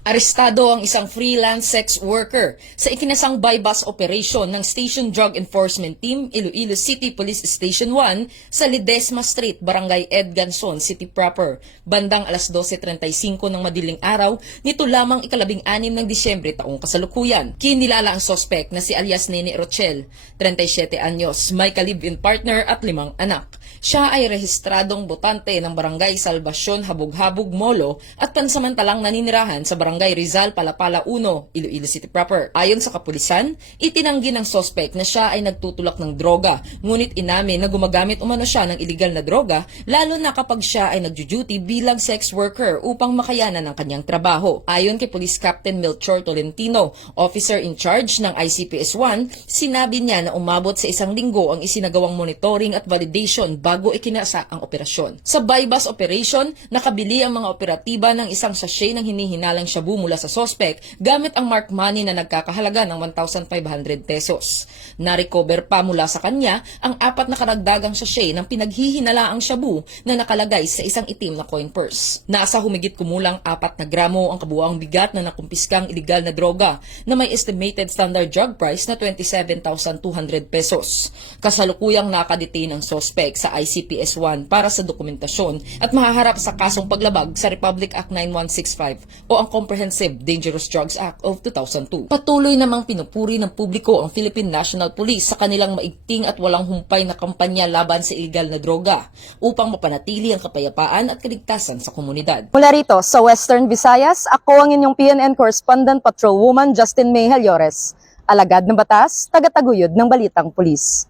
Arestado ang isang freelance sex worker sa ikinasang bypass operation ng Station Drug Enforcement Team, Iloilo City Police Station 1 sa Ledesma Street, Barangay Edganson City Proper, bandang alas 12:35 ng madiling araw, nito lamang ika-16 ng Disyembre taong kasalukuyan. Kinilala ang sospek na si alias Nene Rochelle, 37 anyos, may ka-live-in partner at 5 anak. Siya ay rehistradong botante ng Barangay Salvacion, Habog-Habog, Molo at pansamantalang naninirahan sa Barangay Rizal, Palapala 1, Iloilo City Proper. Ayon sa kapulisan, itinanggi ng sospek na siya ay nagtutulak ng droga, ngunit inamin na gumagamit umano siya ng iligal na droga, lalo na kapag siya ay nagjo-duty bilang sex worker upang makayanan ng kanyang trabaho. Ayon kay Police Captain Melchor Tolentino, officer in charge ng ICPS-1, sinabi niya na umabot sa 1 linggo ang isinagawang monitoring at validation bago ikinasa ang operasyon. Sa bypass operation, nakabili ang mga operatiba ng isang sachet ng hinihinalang shabu mula sa sospek gamit ang marked money na nagkakahalaga ng 1,500 pesos. Na-recover pa mula sa kanya ang 4 na karagdagang sachet ng pinaghihinalaang shabu na nakalagay sa isang itim na coin purse. Nasa humigit kumulang 4 na gramo ang kabuuang bigat na nakumpiskang iligal na droga na may estimated standard drug price na 27,200 pesos. Kasalukuyang nakadetain ang sospek sa ICPS-1 para sa dokumentasyon at mahaharap sa kasong paglabag sa Republic Act 9165 o ang Comprehensive Dangerous Drugs Act of 2002. Patuloy namang pinupuri ng publiko ang Philippine National Police sa kanilang maigting at walang humpay na kampanya laban sa iligal na droga upang mapanatili ang kapayapaan at kaligtasan sa komunidad. Mula rito sa Western Visayas, ako ang inyong PNN Correspondent Patrolwoman Justin May Heliores. Alagad ng batas, tagataguyod ng Balitang Pulis.